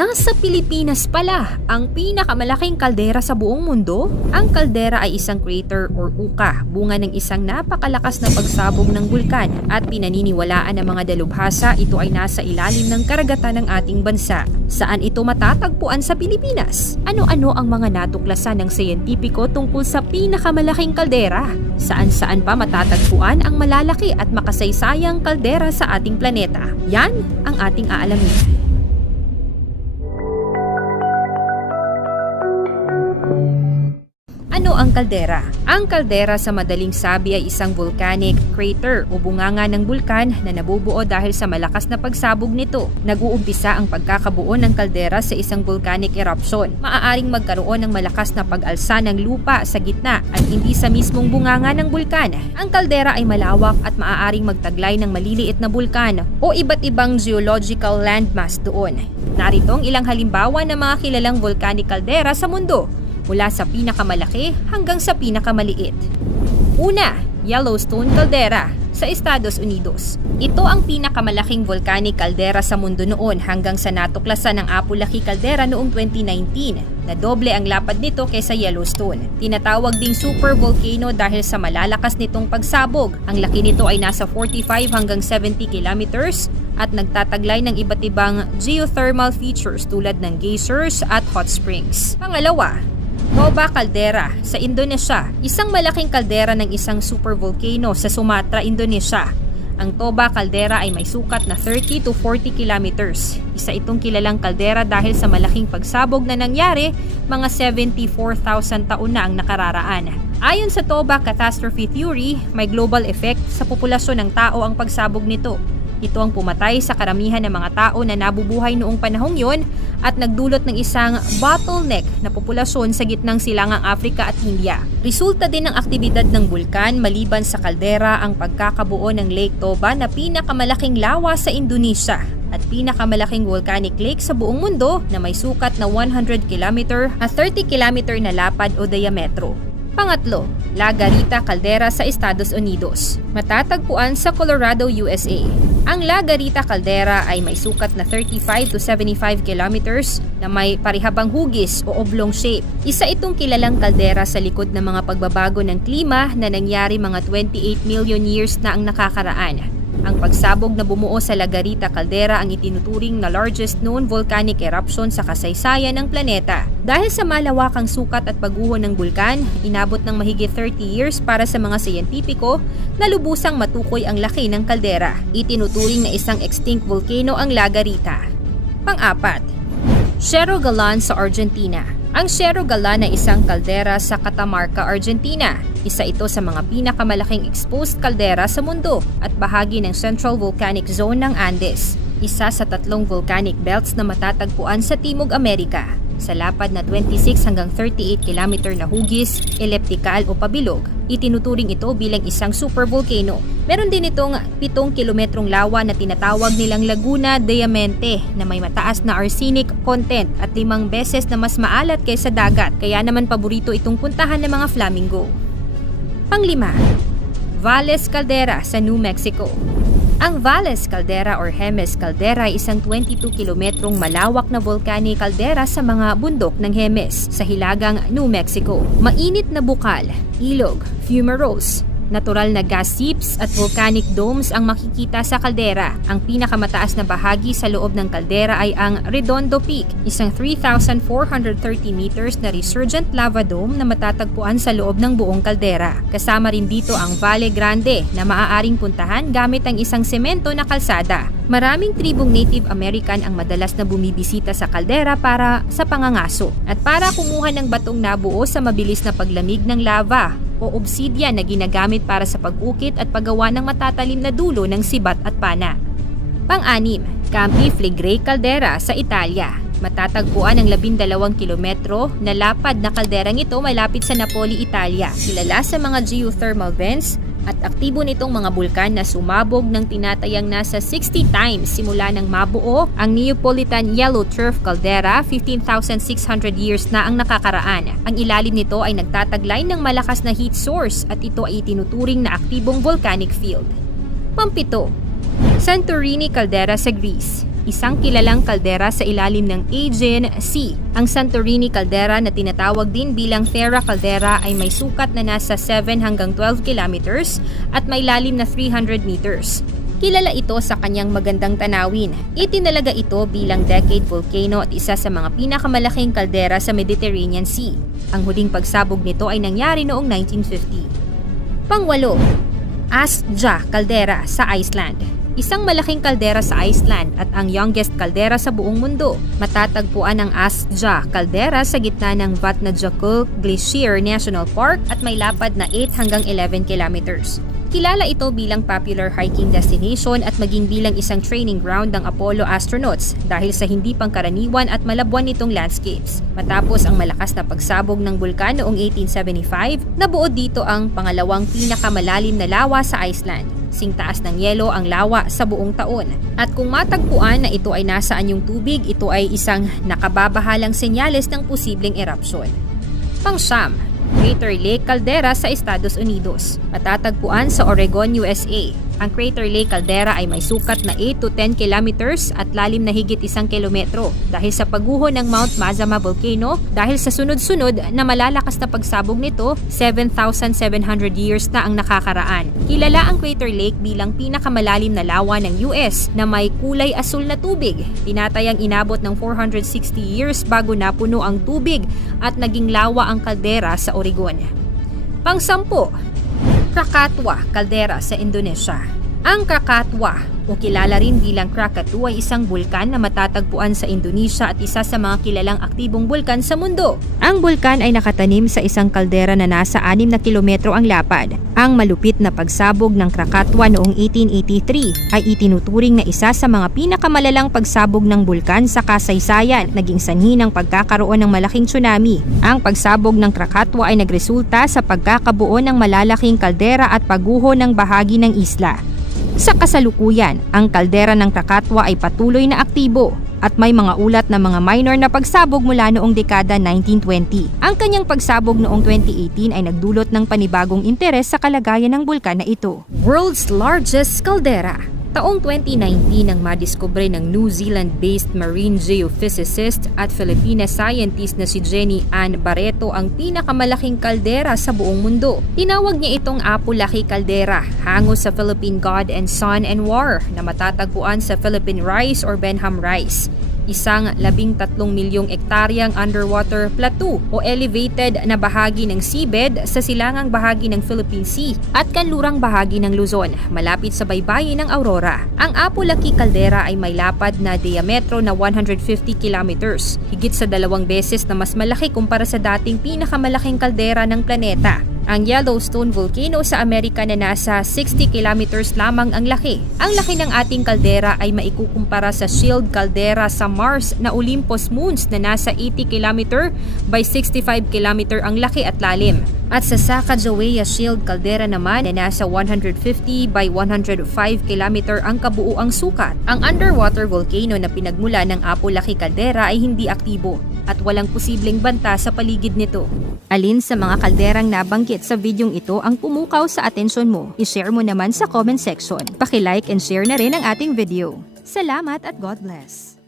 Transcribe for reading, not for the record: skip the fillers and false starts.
Nasa Pilipinas pala ang pinakamalaking kaldera sa buong mundo. Ang kaldera ay isang crater or uka, bunga ng isang napakalakas na pagsabog ng bulkan at pinaniniwalaan ng mga dalubhasa ito ay nasa ilalim ng karagatan ng ating bansa. Saan ito matatagpuan sa Pilipinas? Ano-ano ang mga natuklasan ng siyentipiko tungkol sa pinakamalaking kaldera? Saan-saan pa matatagpuan ang malalaki at makasaysayang kaldera sa ating planeta? Yan ang ating aalamin. Ano ang kaldera? Ang kaldera sa madaling sabi ay isang volcanic crater o bunganga ng bulkan na nabubuo dahil sa malakas na pagsabog nito. Nag-uumpisa ang pagkakabuo ng kaldera sa isang volcanic eruption. Maaaring magkaroon ng malakas na pag-alsa ng lupa sa gitna at hindi sa mismong bunganga ng bulkan. Ang kaldera ay malawak at maaaring magtaglay ng maliliit na bulkan o iba't ibang geological landmass doon. Narito ang ilang halimbawa ng mga kilalang volcanic caldera sa mundo, mula sa pinakamalaki hanggang sa pinakamaliit. Una, Yellowstone Caldera sa Estados Unidos. Ito ang pinakamalaking volcanic caldera sa mundo noon hanggang sa natuklasan ng Apalaki Caldera noong 2019 na doble ang lapad nito kaysa Yellowstone. Tinatawag ding supervolcano dahil sa malalakas nitong pagsabog. Ang laki nito ay nasa 45 hanggang 70 kilometers at nagtataglay ng iba't ibang geothermal features tulad ng geysers at hot springs. Pangalawa, Toba Caldera sa Indonesia, isang malaking kaldera ng isang supervolcano sa Sumatra, Indonesia. Ang Toba Caldera ay may sukat na 30 to 40 kilometers. Isa itong kilalang kaldera dahil sa malaking pagsabog na nangyari mga 74,000 taon na ang nakararaan. Ayon sa Toba Catastrophe Theory, may global effect sa populasyon ng tao ang pagsabog nito. Ito ang pumatay sa karamihan ng mga tao na nabubuhay noong panahong yon at nagdulot ng isang bottleneck na populasyon sa gitnang silangang Africa at India. Resulta din ng aktibidad ng bulkan maliban sa kaldera ang pagkakabuo ng Lake Toba na pinakamalaking lawa sa Indonesia at pinakamalaking volcanic lake sa buong mundo na may sukat na 100 km at 30 km na lapad o diametro. Pangatlo, La Garita Caldera sa Estados Unidos. Matatagpuan sa Colorado, USA. Ang La Garita Caldera ay may sukat na 35 to 75 kilometers na may parihabang hugis o oblong shape. Isa itong kilalang kaldera sa likod ng mga pagbabago ng klima na nangyari mga 28 million years na ang nakakaraan. Ang pagsabog na bumuo sa La Garita Caldera ang itinuturing na largest known volcanic eruption sa kasaysayan ng planeta. Dahil sa malawakang sukat at pagguho ng bulkan, inabot ng mahigit 30 years para sa mga siyentipiko na lubusang matukoy ang laki ng kaldera. Itinuturing na isang extinct volcano ang La Garita. Pang-apat, Cerro Galán sa Argentina. Ang Cerro Galán ay isang kaldera sa Catamarca, Argentina. Isa ito sa mga pinakamalaking exposed kaldera sa mundo at bahagi ng Central Volcanic Zone ng Andes. Isa sa 3 volcanic belts na matatagpuan sa Timog Amerika. Sa lapad na 26 hanggang 38 km na hugis, elliptical o pabilog, itinuturing ito bilang isang supervolcano. Meron din itong 7 kilometrong lawa na tinatawag nilang Laguna Diamante na may mataas na arsenic content at 5 beses na mas maalat kaysa dagat, kaya naman paborito itong puntahan ng mga flamingo. Panglima, Valles Caldera sa New Mexico. Ang Valles Caldera or Jemez Caldera ay isang 22 kilometrong malawak na volcanic caldera sa mga bundok ng Jemez sa hilagang New Mexico. Mainit na bukal, ilog, fumaroles, natural na gas seeps at volcanic domes ang makikita sa kaldera. Ang pinakamataas na bahagi sa loob ng kaldera ay ang Redondo Peak, isang 3,430 meters na resurgent lava dome na matatagpuan sa loob ng buong kaldera. Kasama rin dito ang Valle Grande na maaaring puntahan gamit ang isang semento na kalsada. Maraming tribong Native American ang madalas na bumibisita sa kaldera para sa pangangaso at para kumuha ng batong nabuo sa mabilis na paglamig ng lava o obsidian na ginagamit para sa pag-ukit at paggawa ng matatalim na dulo ng sibat at pana. Pang-anim, Campi Flegrei Caldera sa Italia. Matatagpuan ang 12 kilometro na lapad na kalderang ito malapit sa Napoli, Italia. Kilala sa mga geothermal vents at aktibo nitong mga bulkan na sumabog ng tinatayang nasa 60 times simula nang mabuo ang Neapolitan Yellow Turf Caldera. 15,600 years na ang nakakaraan. Ang ilalim nito ay nagtataglay ng malakas na heat source at ito ay itinuturing na aktibong volcanic field. Pampito, Santorini Caldera sa Greece. isang kilalang kaldera sa ilalim ng Aegean Sea. Ang Santorini caldera na tinatawag din bilang Thera caldera ay may sukat na nasa 7 hanggang 12 kilometers at may lalim na 300 meters. Kilala ito sa kanyang magandang tanawin. Itinalaga ito bilang decade volcano at isa sa mga pinakamalaking kaldera sa Mediterranean Sea. Ang huling pagsabog nito ay nangyari noong 1950. Pangwalo, Askja caldera sa Iceland. Isang malaking kaldera sa Iceland at ang youngest kaldera sa buong mundo. Matatagpuan ang Askja caldera sa gitna ng Vatnajökull Glacier National Park at may lapad na 8 hanggang 11 kilometers. Kilala ito bilang popular hiking destination at maging bilang isang training ground ng Apollo astronauts dahil sa hindi pangkaraniwan at malabwan nitong landscapes. Matapos ang malakas na pagsabog ng bulkan noong 1875, nabuo dito ang pangalawang pinakamalalim na lawa sa Iceland. Singtaas ng yelo ang lawa sa buong taon. At kung matagpuan na ito ay nasaan yung tubig, ito ay isang nakababahalang senyales ng posibleng erupsyon. Pang-siyam, Crater Lake Caldera sa Estados Unidos. Matatagpuan sa Oregon, USA. Ang Crater Lake Caldera ay may sukat na 8 to 10 kilometers at lalim na higit 1 kilometro dahil sa pagguho ng Mount Mazama Volcano dahil sa sunod-sunod na malalakas na pagsabog nito, 7,700 years na ang nakakaraan. Kilala ang Crater Lake bilang pinakamalalim na lawa ng US na may kulay asul na tubig. Tinatayang inabot ng 460 years bago napuno ang tubig at naging lawa ang kaldera sa Oregon. Pang-10, Krakatau Caldera sa Indonesia. Ang Krakatau o kilala rin bilang Krakatau ay isang bulkan na matatagpuan sa Indonesia at isa sa mga kilalang aktibong bulkan sa mundo. Ang bulkan ay nakatanim sa isang kaldera na nasa 6 na kilometro ang lapad. Ang malupit na pagsabog ng Krakatau noong 1883 ay itinuturing na isa sa mga pinakamalalang pagsabog ng bulkan sa kasaysayan, naging sanhi ng pagkakaroon ng malaking tsunami. Ang pagsabog ng Krakatau ay nagresulta sa pagkakabuo ng malalaking kaldera at pagguho ng bahagi ng isla. Sa kasalukuyan, ang kaldera ng Krakatau ay patuloy na aktibo at may mga ulat na mga minor na pagsabog mula noong dekada 1920. Ang kanyang pagsabog noong 2018 ay nagdulot ng panibagong interes sa kalagayan ng bulkan na ito. World's largest caldera. Taong 2019 nang madiskubre ng New Zealand-based marine geophysicist at Filipina scientist na si Jenny Ann Barreto ang pinakamalaking kaldera sa buong mundo. Tinawag niya itong Apu-Laki Caldera, hango sa Philippine God and Sun and War na matatagpuan sa Philippine Rise or Benham Rise. Isang 13 milyong ektaryang underwater plateau o elevated na bahagi ng seabed sa silangang bahagi ng Philippine Sea at kanlurang bahagi ng Luzon, malapit sa baybayin ng Aurora. Ang Apu-Laki Caldera ay may lapad na diametro na 150 kilometers, higit sa 2 beses na mas malaki kumpara sa dating pinakamalaking kaldera ng planeta. Ang Yellowstone Volcano sa Amerika na nasa 60 kilometers lamang ang laki. Ang laki ng ating kaldera ay maikukumpara sa Shield Caldera sa Mars na Olympus Moons na nasa 80 km by 65 km ang laki at lalim. At sa Sacagawea Shield Caldera naman na nasa 150 by 105 km ang kabuuang sukat. Ang underwater volcano na pinagmula ng Apu-Laki Caldera ay hindi aktibo at walang posibleng banta sa paligid nito. Alin sa mga kalderang nabanggit sa videong ito ang pumukaw sa atensyon mo? I-share mo naman sa comment section. Paki-like and share na rin ang ating video. Salamat at God bless!